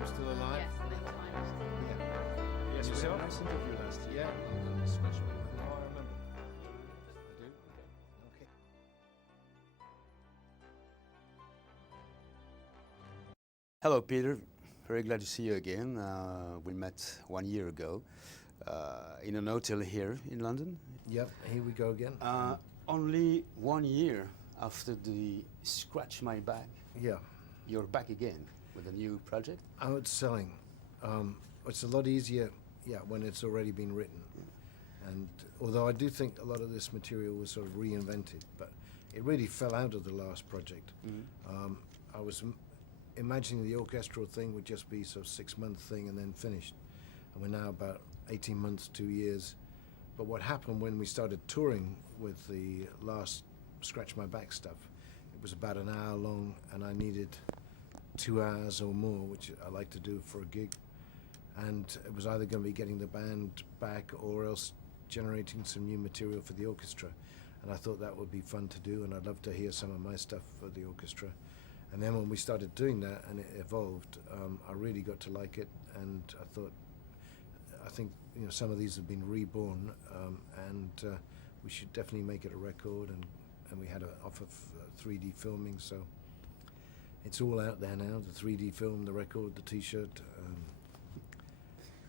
I'm still alive. Yes, and then finally. Yeah. Yes, we Yourself? had a nice interview last year. Yeah. On the Scratch Me. No, I remember. I do? Okay. Hello, Peter. Very glad to see you again. We met 1 year ago in an hotel here in London. Yep, here we go again. Only 1 year after the Scratch My Back, Yeah. you're back again with a new project. Outselling. It's a lot easier, when it's already been written. And although I do think a lot of this material was sort of reinvented, but it really fell out of the last project. I was imagining the orchestral thing would just be sort of 6-month thing and then finished. And we're now about 18 months, 2 years. But what happened when we started touring with the last Scratch My Back stuff, it was about an hour long and I needed 2 hours or more, which I like to do for a gig. And it was either going to be getting the band back or else generating some new material for the orchestra. And I thought that would be fun to do, and I'd love to hear some of my stuff for the orchestra. And then when we started doing that and it evolved, I really got to like it, and I think some of these have been reborn, and we should definitely make it a record, and we had an offer for 3D filming, so it's all out there now, the 3D film, the record, the t-shirt,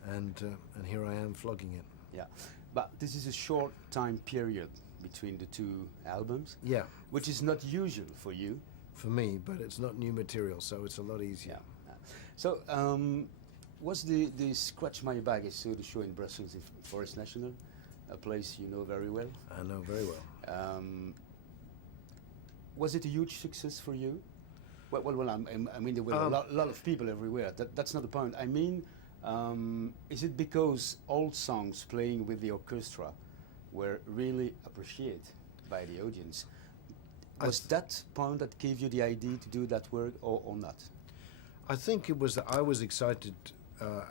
and here I am flogging it. Yeah, but this is a short time period between the two albums. Yeah. Which is not usual for you. For me, but it's not new material, so it's a lot easier. Yeah. So, what's the Scratch My Back is the show in Brussels, in Forest National, a place you know very well. I know very well. Was it a huge success for you? Well, I mean, there were a lot of people everywhere. That's not the point. I mean, is it because old songs playing with the orchestra were really appreciated by the audience? Was that point that gave you the idea to do that work, or not? I think it was that I was excited,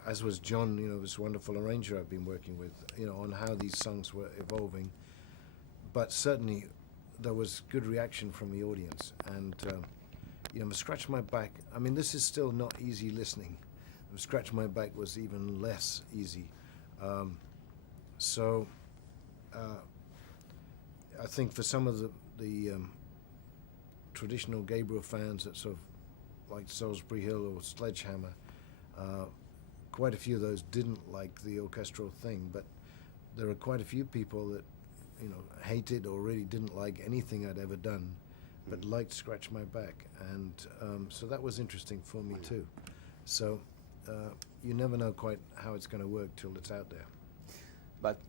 as was John, this wonderful arranger I've been working with, on how these songs were evolving. But certainly there was good reaction from the audience. And, Scratch My Back, I mean, this is still not easy listening. Scratch My Back was even less easy. I think for some of the traditional Gabriel fans that sort of like Salisbury Hill or Sledgehammer, quite a few of those didn't like the orchestral thing, but there are quite a few people that hated or really didn't like anything I'd ever done, but liked Scratch My Back, and so that was interesting for me too. So you never know quite how it's going to work till it's out there. But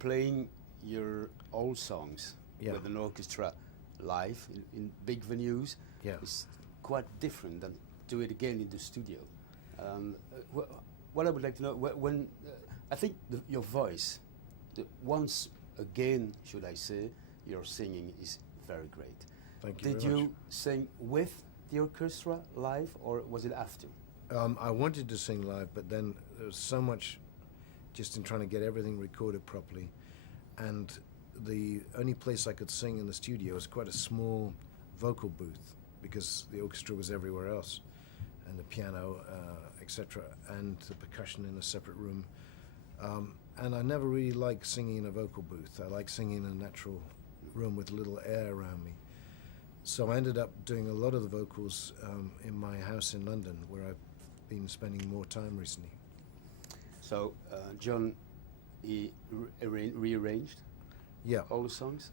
playing your old songs with an orchestra live in big venues is quite different than do it again in the studio. What I would like to know, when I think your voice, once again, should I say, your singing is very great. Thank you Did very you much. sing with the orchestra live, or was it after? I wanted to sing live, but then there was so much just in trying to get everything recorded properly, and the only place I could sing in the studio was quite a small vocal booth because the orchestra was everywhere else, and the piano, etc., and the percussion in a separate room. And I never really liked singing in a vocal booth. I like singing in a natural room with a little air around me. So I ended up doing a lot of the vocals in my house in London, where I've been spending more time recently. So John, he rearranged all the songs?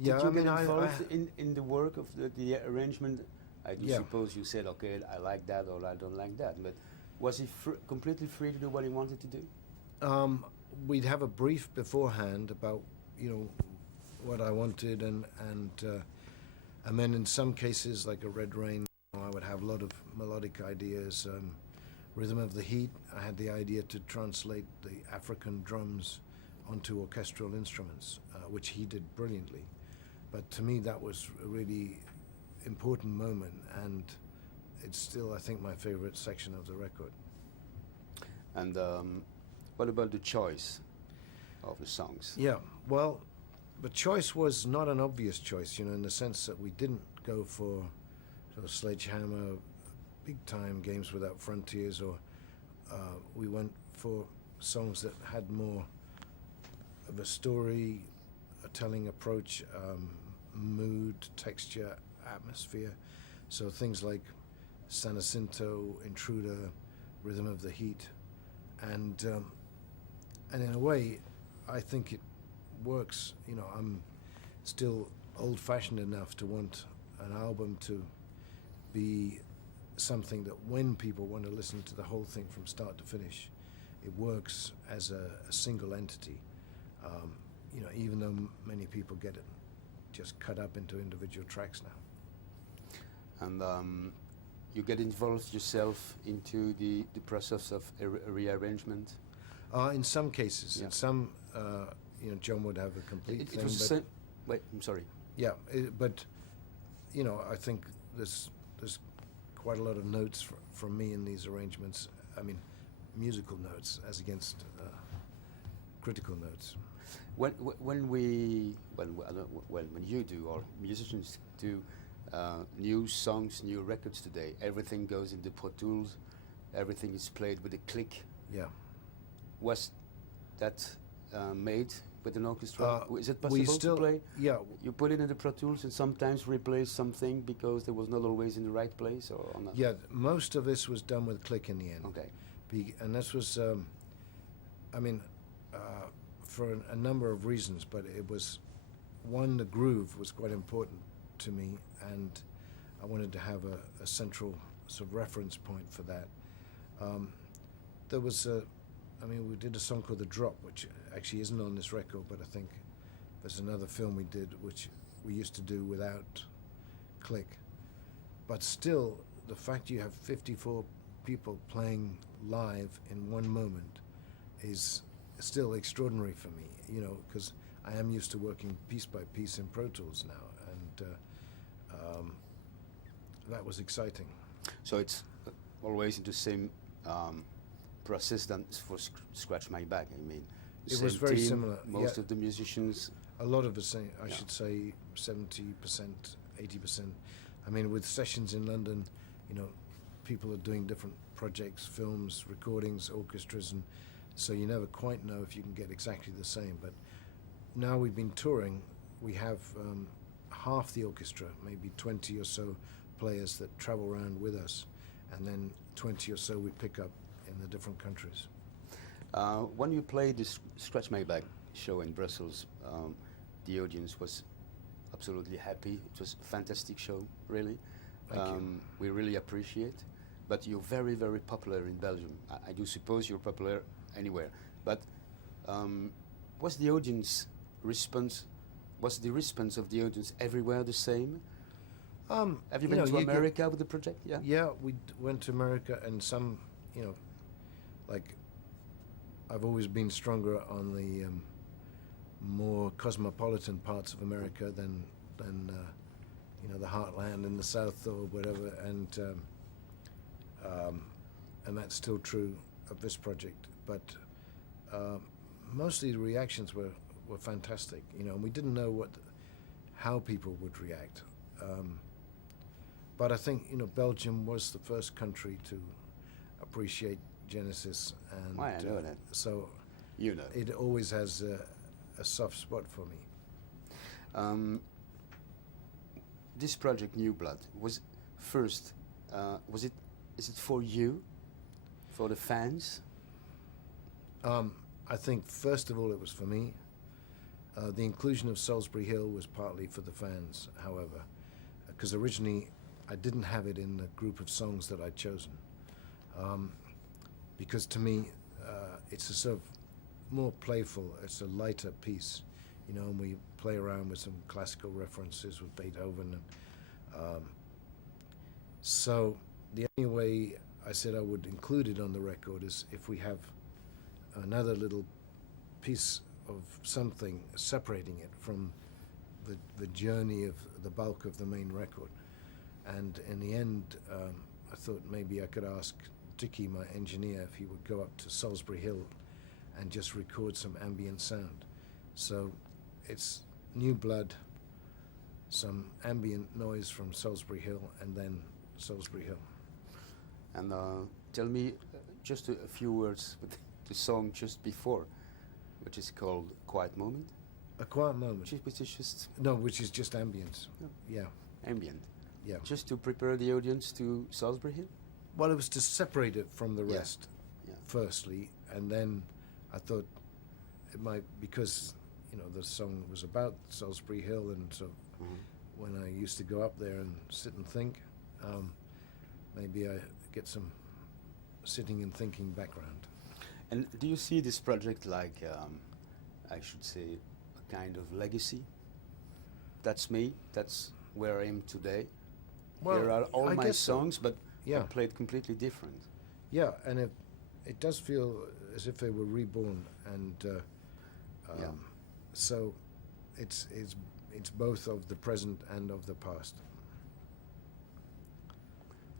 Yeah, Did you I mean, get involved in the work of the arrangement? I do suppose you said, okay, I like that or I don't like that, but was he completely free to do what he wanted to do? We'd have a brief beforehand about, what I wanted, and then in some cases, like a Red Rain, I would have a lot of melodic ideas. Rhythm of the Heat, I had the idea to translate the African drums onto orchestral instruments, which he did brilliantly. But to me, that was a really important moment, and it's still, I think, my favorite section of the record. And what about the choice of the songs? Yeah, well, the choice was not an obvious choice, in the sense that we didn't go for sort of Sledgehammer, big time Games Without Frontiers, or we went for songs that had more of a story, a telling approach, mood, texture, atmosphere. So things like San Jacinto, Intruder, Rhythm of the Heat, and in a way, I think it works. You know, I'm still old-fashioned enough to want an album to be something that when people want to listen to the whole thing from start to finish, it works as a single entity. You know, even though many people get it just cut up into individual tracks now. And you get involved yourself into the process of rearrangement? In some cases. Yeah. In some, you know, John would have a complete It thing. was the same. Wait, I'm sorry. Yeah, but, you know, I think there's quite a lot of notes from me in these arrangements. I mean, musical notes as against critical notes. When you do, or musicians do, new songs, new records today, everything goes into Pro Tools, everything is played with a click. Yeah. Was that made with an orchestra? Is it we possible still, to play? Yeah. You put it in the Pro Tools and sometimes replace something because there was not always in the right place, or not? Yeah, most of this was done with click in the end. Okay. And this was, I mean, for a number of reasons, but it was, one, the groove was quite important to me, and I wanted to have a central sort of reference point for that. There was we did a song called The Drop, which actually isn't on this record, but I think there's another film we did which we used to do without click. But still, the fact you have 54 people playing live in one moment is still extraordinary for me, you know, because I am used to working piece by piece in Pro Tools now, and that was exciting. So it's always in the same process than for Scratch My Back. I mean, it was very similar. Most of the musicians. A lot of us, I should say, 70%, 80%. I mean, with sessions in London, you know, people are doing different projects, films, recordings, orchestras, and so you never quite know if you can get exactly the same. But now we've been touring, we have half the orchestra, maybe 20 or so players that travel around with us, and then 20 or so we pick up in the different countries. When you played this Scratch My Back show in Brussels, the audience was absolutely happy. It was a fantastic show, really. Thank you. We really appreciate. But you're very, very popular in Belgium. I do suppose you're popular anywhere. But was the response of the audience everywhere the same? Have you been to America with the project? Yeah. Yeah, we went to America, and some, you know, like, I've always been stronger on the more cosmopolitan parts of America than you know, the heartland in the south or whatever, and that's still true of this project. But mostly the reactions were fantastic, you know, and we didn't know how people would react. But I think, you know, Belgium was the first country to appreciate Genesis, and I know that. So you know, it always has a soft spot for me. This project, New Blood, was first. Is it for you, for the fans? I think first of all it was for me. The inclusion of Salisbury Hill was partly for the fans, however, because originally I didn't have it in the group of songs that I'd chosen. Because to me, it's a sort of more playful, it's a lighter piece, you know, and we play around with some classical references with Beethoven. And, so the only way I said I would include it on the record is if we have another little piece of something separating it from the journey of the bulk of the main record. And in the end, I thought maybe I could ask Dickie, my engineer, if he would go up to Salisbury Hill and just record some ambient sound. So it's New Blood, some ambient noise from Salisbury Hill, and then Salisbury Hill. And tell me just a few words with the song just before, which is called Quiet Moment. A Quiet Moment. Which is just No, which is just ambience. Yeah. ambient. Yeah. Just to prepare the audience to Salisbury Hill? Well, it was to separate it from the Yeah. rest, Yeah. firstly, and then I thought it might, because the song was about Salisbury Hill, and so when I used to go up there and sit and think, maybe I get some sitting and thinking background. And do you see this project like, I should say, a kind of legacy? That's me. That's where I am today. Well, Here are all I my guess so. songs, but Yeah. played completely different. Yeah, and it does feel as if they were reborn, and Yeah. so it's both of the present and of the past.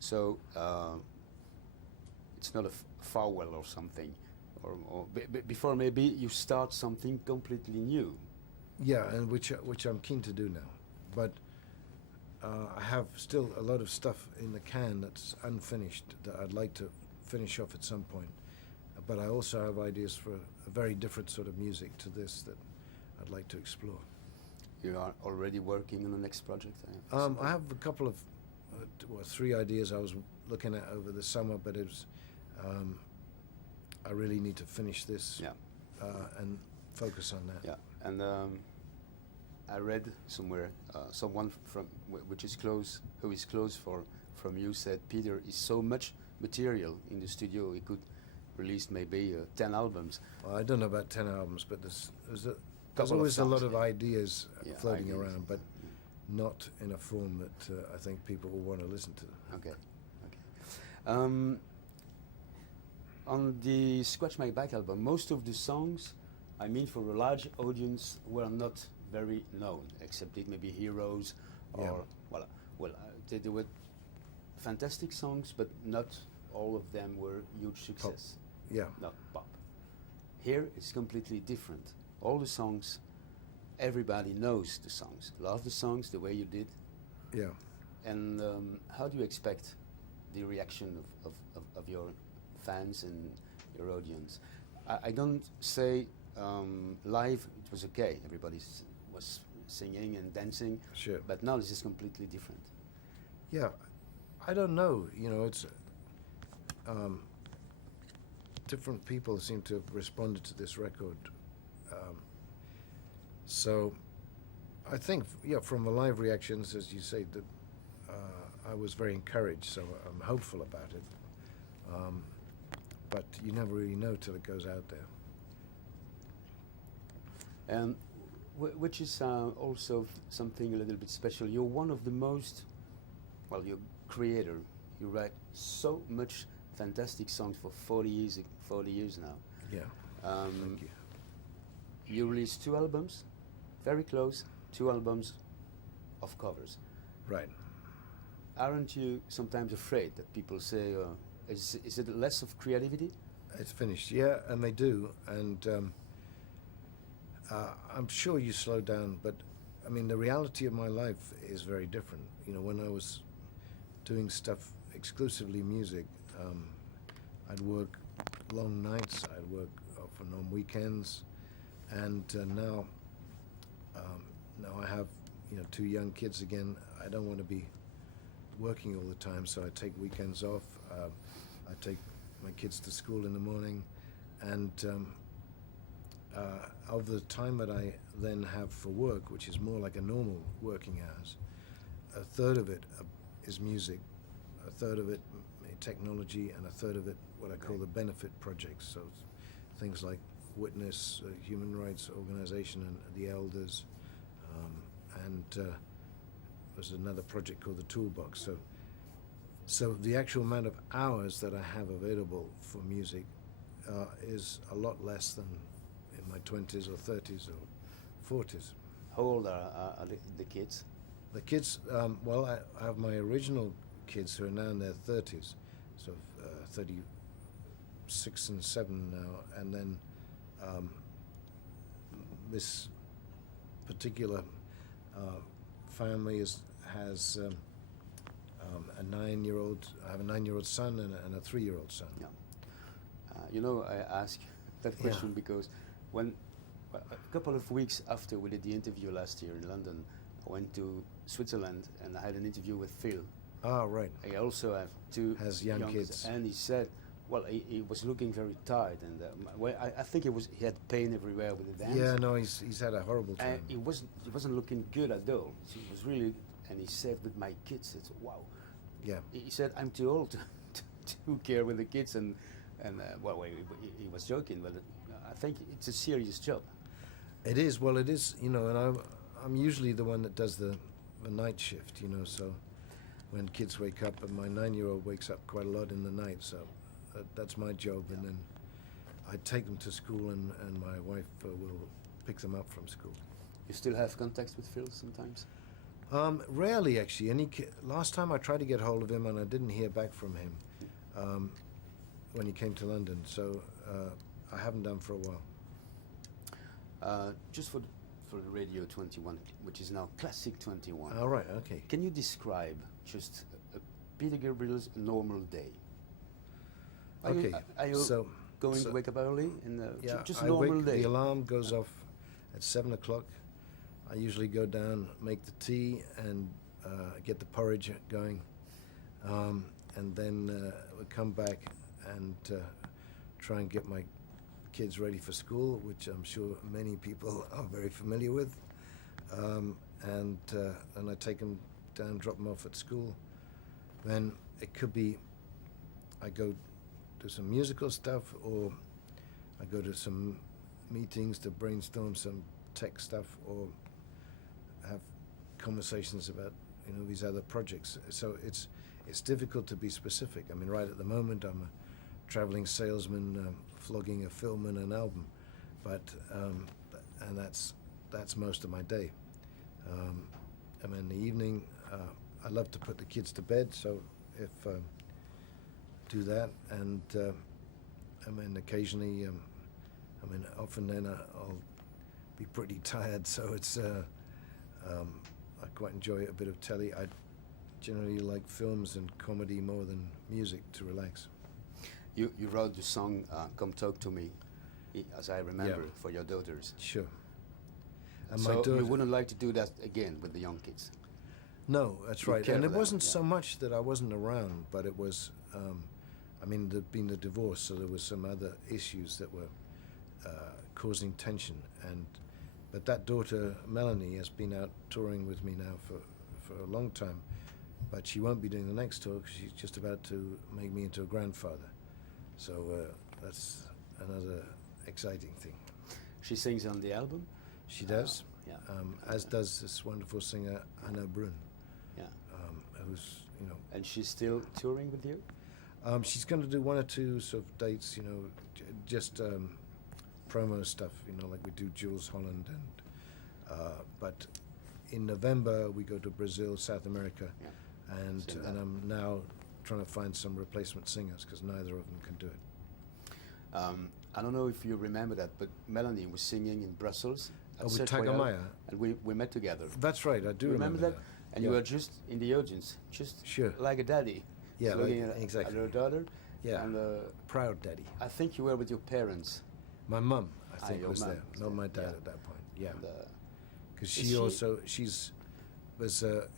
So it's not a farewell or something, or before maybe you start something completely new. Yeah, and which I'm keen to do now, but I have still a lot of stuff in the can that's unfinished that I'd like to finish off at some point. But I also have ideas for a very different sort of music to this that I'd like to explore. You are already working on the next project. I have a couple of, three ideas I was looking at over the summer, but it was, I really need to finish this Yeah. and focus on that. Yeah, and I read somewhere someone from which is close, who is close from you, said Peter is so much material in the studio he could release maybe 10 albums. Well, I don't know about 10 albums, but there's Couple of always a lot songs, of yeah. ideas Yeah, floating ideas, around, but yeah. not in a form that I think people will want to listen to. Okay. On the Scratch My Back album, most of the songs, I mean, for a large audience, were not very known, except it maybe Heroes or they were fantastic songs, but not all of them were huge success. Yeah. Not pop. Here it's completely different. All the songs, everybody knows the songs, love the songs the way you did. Yeah. And how do you expect the reaction of your fans and your audience? I don't say live it was okay, everybody was singing and dancing, Sure. but now this is completely different. Yeah, I don't know. It's different people seem to have responded to this record. So I think, from the live reactions, as you say, that I was very encouraged. So I'm hopeful about it. But you never really know till it goes out there. And which is also something a little bit special. You're one of the most, you're creator. You write so much fantastic songs for 40 years now. Yeah. Thank you. You released 2 albums, very close, 2 albums of covers. Right. Aren't you sometimes afraid that people say, is it less of creativity? It's finished, yeah, and they do, and I'm sure you slow down, but I mean the reality of my life is very different. When I was doing stuff exclusively music, I'd work long nights, I'd work often on weekends, and now I have 2 young kids again. I don't want to be working all the time, so I take weekends off. I take my kids to school in the morning, and of the time that I then have for work, which is more like a normal working hours, a third of it is music, a third of it technology, and a third of it what I call the benefit projects. So things like Witness, human rights organization, and the Elders, and there's another project called the Toolbox. So the actual amount of hours that I have available for music is a lot less than in my 20s or 30s or 40s. How old are the kids? The kids, I have my original kids who are now in their 30s, so 36 and 7 now, and then this particular family has a 9-year-old. I have a 9-year-old son and a 3-year-old son. Yeah. You know, I ask that question because when a couple of weeks after we did the interview last year in London, I went to Switzerland and I had an interview with Phil. Ah, right. I also have two Has young kids. and he said, well, he was looking very tired, and I think he had pain everywhere with the dance. Yeah, no, he's had a horrible time. And he wasn't looking good at all. He was really, and he said, with my kids, it's wow. Yeah. He said, I'm too old to care with the kids, and well, he was joking, but I think it's a serious job. It is. Well, it is. You know, and I'm usually the one that does the night shift. You know, so when kids wake up, and my 9-year-old wakes up quite a lot in the night, so that's my job. And then I take them to school, and my wife will pick them up from school. You still have contacts with Phil sometimes? Rarely, actually. Last time I tried to get hold of him, and I didn't hear back from him when he came to London. So I haven't done for a while. Just for Radio 21, which is now Classic 21. All right. Okay. Can you describe just Peter Gabriel's normal day? Are you going to wake up early? Just a normal day. The alarm goes off at 7 o'clock. I usually go down, make the tea, and get the porridge going, and then we come back and try and get my kids ready for school, which I'm sure many people are very familiar with, and I take them down, drop them off at school. Then it could be I go do some musical stuff, or I go to some meetings to brainstorm some tech stuff, or have conversations about these other projects. So it's difficult to be specific. I mean, right at the moment I'm a traveling salesman flogging a film and an album, but and that's most of my day. And in the evening I love to put the kids to bed, so if do that, and I mean occasionally often then I'll be pretty tired, so it's I quite enjoy a bit of telly. I generally like films and comedy more than music to relax. You wrote the song Come Talk to Me, as I remember, for your daughters. Sure. And so my daughter, you wouldn't like to do that again with the young kids? No, that's right. And it wasn't so much that I wasn't around, but it was, I mean, there'd been the divorce, so there was some other issues that were causing tension. But that daughter, Melanie, has been out touring with me now for a long time, but she won't be doing the next tour because she's just about to make me into a grandfather. So that's another exciting thing. She sings on the album? She does, as does this wonderful singer, Anna Brun, who's, And she's still touring with you? She's going to do one or two sort of dates, just promo stuff, like we do Jules Holland, and but in November we go to Brazil, South America, and I'm now trying to find some replacement singers because neither of them can do it. I don't know if you remember that, but Melanie was singing in Brussels. With Tagamaya. And we met together. That's right, I do remember that. And you were just in the audience, just like a daddy. Yeah, looking exactly. at her daughter. Yeah, and proud daddy. I think you were with your parents. My mum, I think, was there. Not my dad at that point. Yeah, because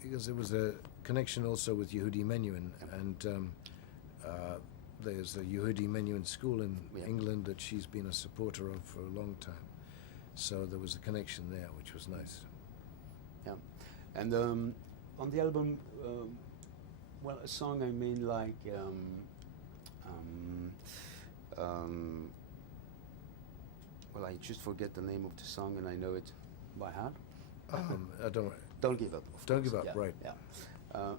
because there was a connection also with Yehudi Menuhin, and there's a Yehudi Menuhin school in England that she's been a supporter of for a long time. So there was a connection there, which was nice. Yeah, and on the album, well, a song I mean like. Well, I just forget the name of the song, and I know it by heart. Don't give up. Don't give up. Right. Yeah.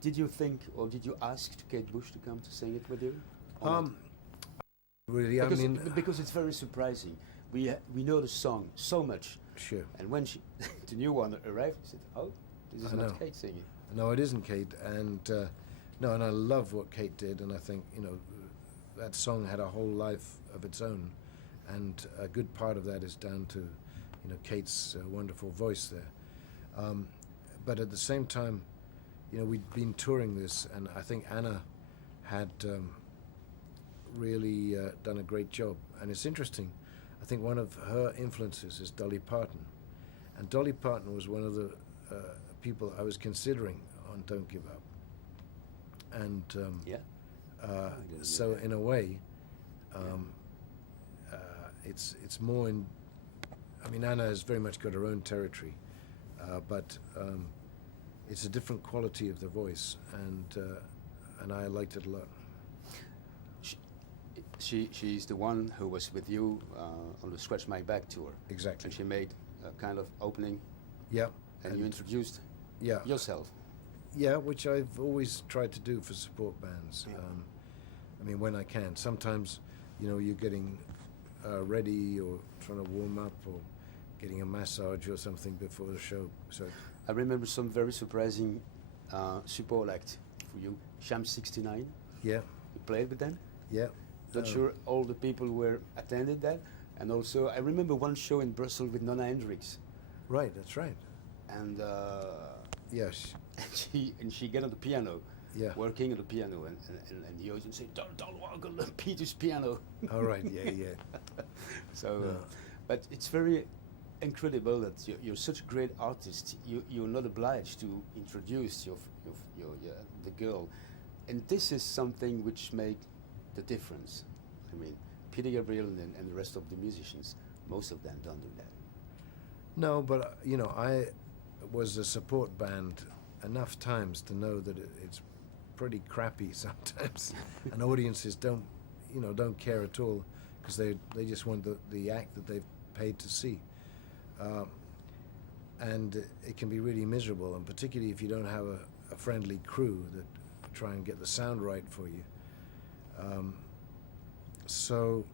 Did you think, or did you ask Kate Bush to come to sing it with you? Really, because it's very surprising. We know the song so much. Sure. And when the new one arrived, we said, "Oh, this is not Kate singing." No, it isn't Kate, and no, and I love what Kate did, and I think that song had a whole life of its own, and a good part of that is down to Kate's wonderful voice there. But at the same time, we'd been touring this, and I think Anna had really done a great job. And it's interesting, I think one of her influences is Dolly Parton. And Dolly Parton was one of the people I was considering on Don't Give Up. And so in a way, it's more in, I mean, Anna has very much got her own territory, but it's a different quality of the voice, and I liked it a lot. She's the one who was with you on the Scratch My Back tour. Exactly. And she made a kind of opening. Yeah. And you introduced yourself. Yeah, which I've always tried to do for support bands. Yeah. I mean, when I can. Sometimes, you're getting ready or trying to warm up or getting a massage or something before the show. So I remember some very surprising support act for you. Sham 69. Yeah. You played with them? Yeah. Not sure all the people were attended that. And also, I remember one show in Brussels with Nona Hendricks. Right, that's right. And yes. and she get on the piano. Yeah. Working on the piano, and the audience say, "Don't walk on Peter's piano." All right, yeah. So, but it's very incredible that you're such a great artist. You're not obliged to introduce your the girl, and this is something which makes the difference. I mean, Peter Gabriel and the rest of the musicians, most of them don't do that. No, but I was a support band enough times to know that it's pretty crappy sometimes, and audiences don't care at all because they just want the act that they've paid to see, and it can be really miserable, and particularly if you don't have a friendly crew that try and get the sound right for you. So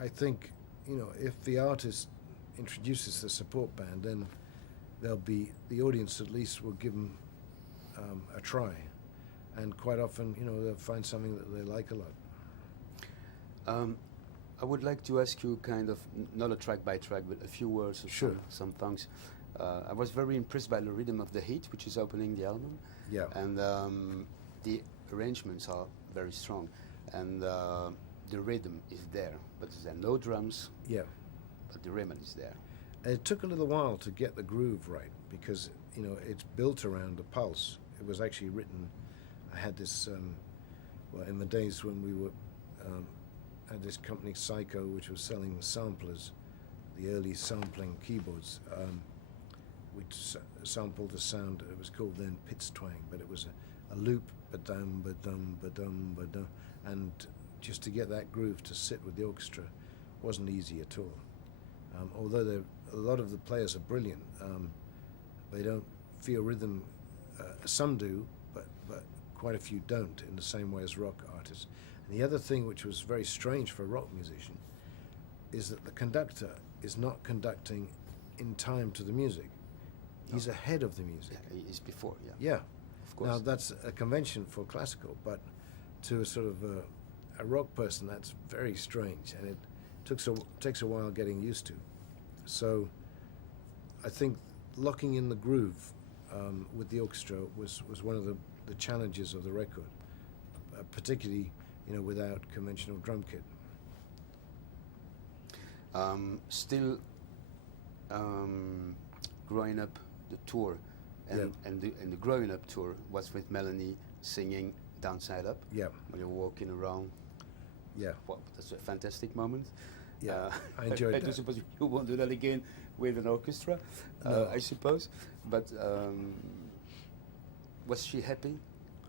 I think if the artist introduces the support band, then the audience at least will give them a try, and quite often they'll find something that they like a lot. I would like to ask you kind of not a track by track, but a few words of some songs. I was very impressed by the rhythm of The Heat, which is opening the album. Yeah. And the arrangements are very strong, and the rhythm is there, but there are no drums. Yeah. But the rhythm is there. It took a little while to get the groove right because it's built around a pulse. It was actually written. I had this in the days when we were had this company Psycho, which was selling samplers, the early sampling keyboards, which sampled the sound. It was called then Pitts twang, but it was a loop, ba-dum, ba-dum, ba-dum, ba-dum, and just to get that groove to sit with the orchestra wasn't easy at all. Although a lot of the players are brilliant, they don't feel rhythm. Some do, but quite a few don't in the same way as rock artists. And the other thing which was very strange for a rock musician is that the conductor is not conducting in time to the music. He's ahead of the music. Yeah, he's before, yeah. Yeah. Of course. Now that's a convention for classical, but to a sort of a rock person, that's very strange, and it takes a while getting used to. So I think locking in the groove with the orchestra was one of the challenges of the record, particularly without conventional drum kit. Still growing up the tour, and the growing up tour was with Melanie singing Downside Up. Yeah. When you're walking around. Yeah. Well, that's a fantastic moment. Yeah, I enjoyed that. I do suppose you won't do that again with an orchestra, No. I suppose. But was she happy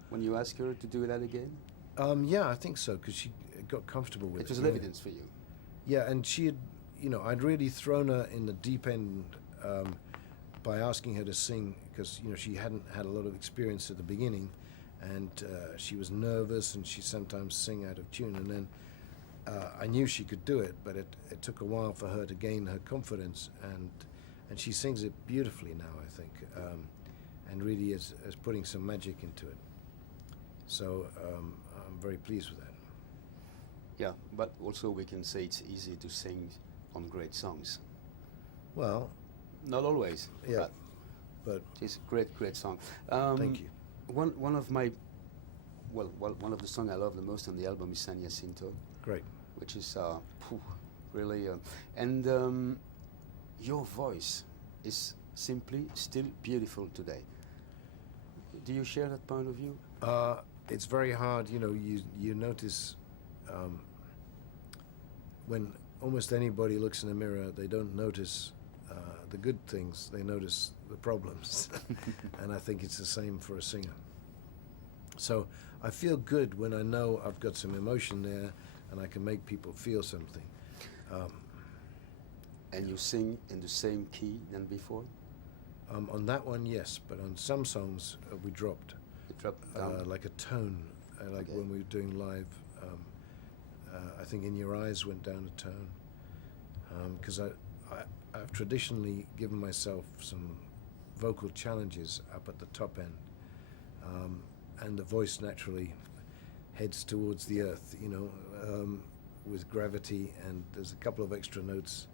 when you asked her to do that again? Yeah, I think so, because she got comfortable with it. It was an evidence for you. Yeah, and she had, I'd really thrown her in the deep end by asking her to sing, because, she hadn't had a lot of experience at the beginning, and she was nervous, and she sometimes sing out of tune, and then I knew she could do it, but it took a while for her to gain her confidence, and she sings it beautifully now, I think, and really is putting some magic into it. So I'm very pleased with that. Yeah, but also we can say it's easy to sing on great songs. Well, not always. yeah, but it's a great song. thank you. one of my one of the songs I love the most on the album is San Jacinto, Great. which is really and your voice is simply still beautiful today. Do you share that point of view? It's very hard, you know. You notice when almost anybody looks in a mirror, they don't notice the good things; they notice the problems. And I think it's the same for a singer. So I feel good when I know I've got some emotion there, and I can make people feel something. And you sing in the same key than before? On that one, yes, but on some songs we dropped. You dropped down? Like a tone, like Okay. when we were doing live. I think In Your Eyes went down a tone, because I've traditionally given myself some vocal challenges up at the top end, and the voice naturally heads towards the earth, you know, with gravity, and there's a couple of extra notes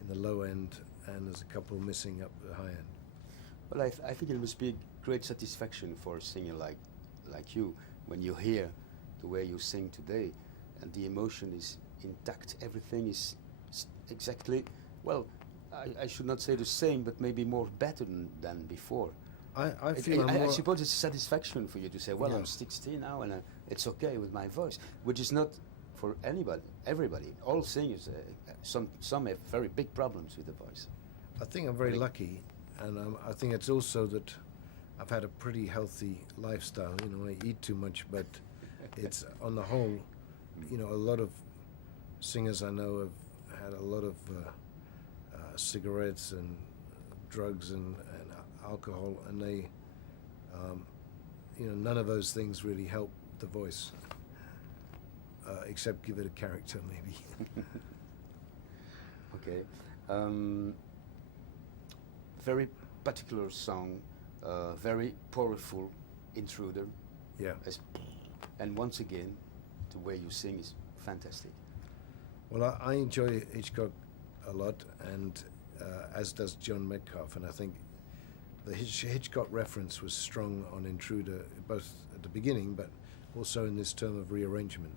in the low end, and there's a couple missing up the high end. Well, I think it must be great satisfaction for a singer like you when you hear the way you sing today, and the emotion is intact. Everything is exactly, well, I should not say the same, but maybe more better than before. I feel I more, suppose it's satisfaction for you to say, well, Yeah. I'm 60 now and it's okay with my voice, which is not for anybody, everybody. All singers, some have very big problems with the voice. I think I'm very Really? lucky, and I think it's also that I've had a pretty healthy lifestyle. You know, I eat too much, but it's on the whole, you know, a lot of singers I know have had a lot of cigarettes and drugs and alcohol, and they, you know, none of those things really help the voice, except give it a character, maybe. Okay. Very particular song, very powerful intruder. Yeah. And once again, the way you sing is fantastic. Well, I enjoy Hitchcock a lot, and as does John Metcalf, and I think the Hitchcock reference was strong on Intruder, both at the beginning, but also in this term of rearrangement.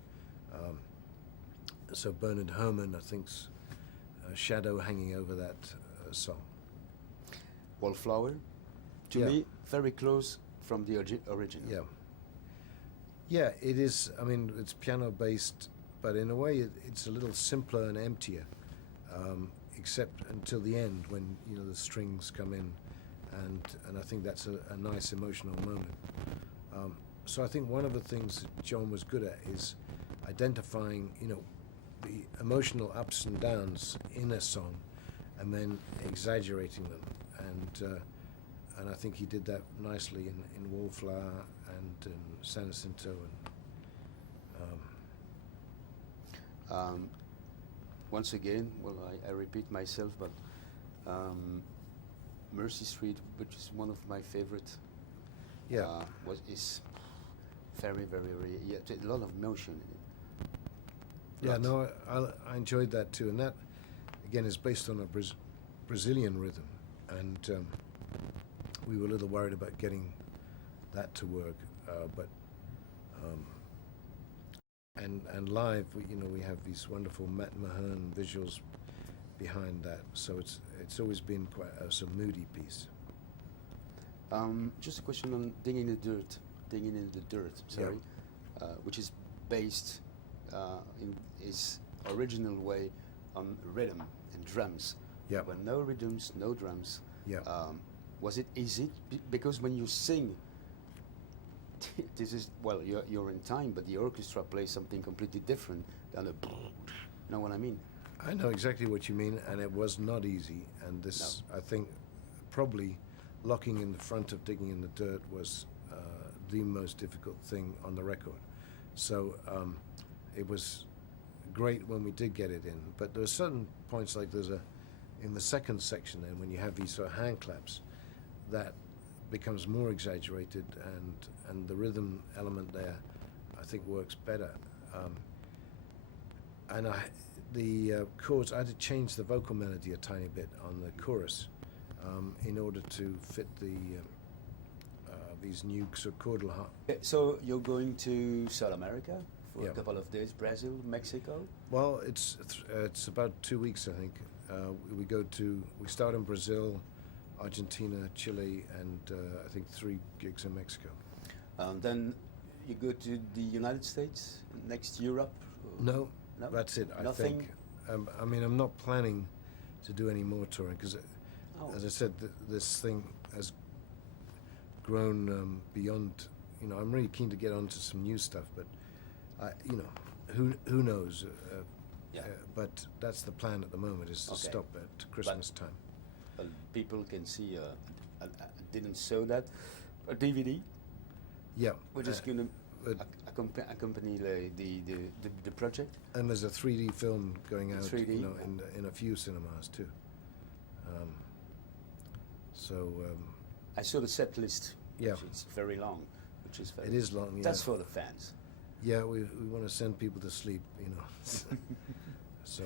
So Bernard Herrmann, I think's a shadow hanging over that song. Wallflower, to Yeah. me, very close from the original. Yeah. Yeah, it is. I mean, it's piano based, but in a way, it's a little simpler and emptier, except until the end when, you know, the strings come in, and I think that's a nice emotional moment. So I think one of the things that John was good at is identifying, you know, the emotional ups and downs in a song, and then exaggerating them, and I think he did that nicely in Wallflower and in San Jacinto. Once again, well, I repeat myself, but Mercy Street, which is one of my favorite, Yeah. is very, yeah, a lot of emotion in it. Yeah, Lots. no, I enjoyed that too, and that again is based on a Brazilian rhythm, and we were a little worried about getting that to work, but and live, we have these wonderful Matt Mahern visuals behind that, so it's always been quite a moody piece. Just a question on Digging in the Dirt, sorry, which is based in its original way on rhythm and drums. Yeah. There were no rhythms, no drums. Yeah. Was it easy? Because when you sing, this is, well, you're in time, but the orchestra plays something completely different than a, you know what I mean? I know exactly what you mean, and it was not easy, and this, I think, probably locking in the front of Digging in the Dirt was the most difficult thing on the record. So it was great when we did get it in, but there are certain points, like in the second section then, when you have these sort of hand claps, that becomes more exaggerated, and the rhythm element there, I think, works better. And the chords, I had to change the vocal melody a tiny bit on the chorus in order to fit the these nukes or accordée. So you're going to South America for Yeah. a couple of days, Brazil, Mexico? Well, it's about 2 weeks, I think. We start in Brazil, Argentina, Chile, and I think 3 gigs in Mexico. Then you go to the United States, next Europe? No, No? that's it. Nothing? I think. I mean, I'm not planning to do any more touring because, Oh. as I said, this thing has grown beyond. I'm really keen to get onto some new stuff, but who knows? Yeah. But that's the plan at the moment: is to Okay. stop at Christmas time. Well, people can see, I didn't show that, a DVD, Yeah. which is going to but- accompany the project. And there's a 3D film going out, 3D? in a few cinemas too. I saw the set list. Yeah. Which it's very long, which is very. It is long. Yeah. That's for the fans. Yeah, we want to send people to sleep, So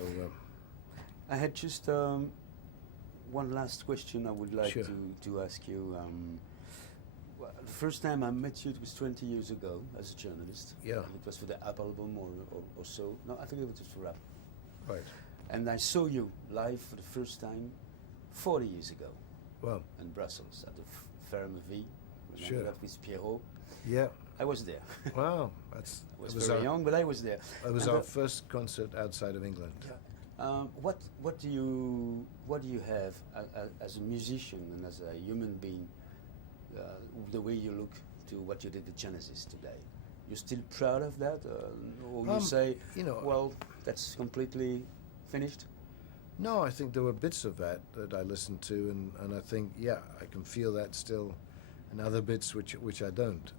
I had just one last question I would like Sure. to ask you. Well, the first time I met you, it was 20 years ago as a journalist. Yeah. And it was for the App album or so. No, I think it was for App. right. And I saw you live for the first time 40 years ago Well, in Brussels at the Ferme V. Remember Sure. that with Pierrot? yeah. I was there. Wow, I was very young, but I was there. It was And our first concert outside of England. what do you have as a musician and as a human being? The way you look to what you did at Genesis today, you're still proud of that, or you say, well, that's completely finished? No, I think there were bits of that I listened to, and I think, yeah, I can feel that still, and other bits which I don't.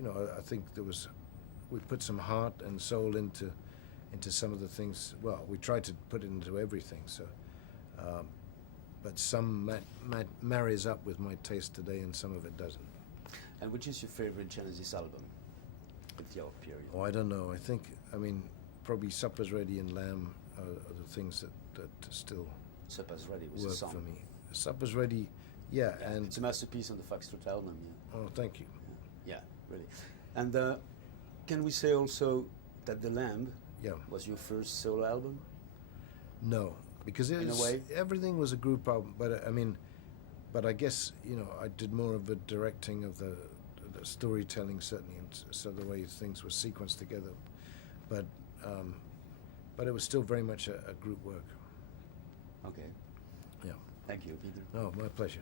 I think we put some heart and soul into some of the things. Well, we tried to put it into everything. So, but some marries up with my taste today, and some of it doesn't. And which is your favorite Genesis album with your period? Oh, I don't know. Probably Supper's Ready and Lamb are the things that still Supper's Ready was a work song. for me. Supper's Ready, yeah, and it's a masterpiece on the Foxtrot album. Yeah. oh, thank you. Yeah, really. And can we say also that The Lamb Yeah, was your first solo album? no, because In a way? everything was a group album. But I guess I did more of the directing of the storytelling certainly, and so the way things were sequenced together. But it was still very much a group work. Okay. Yeah. Thank you, Peter. Oh, my pleasure.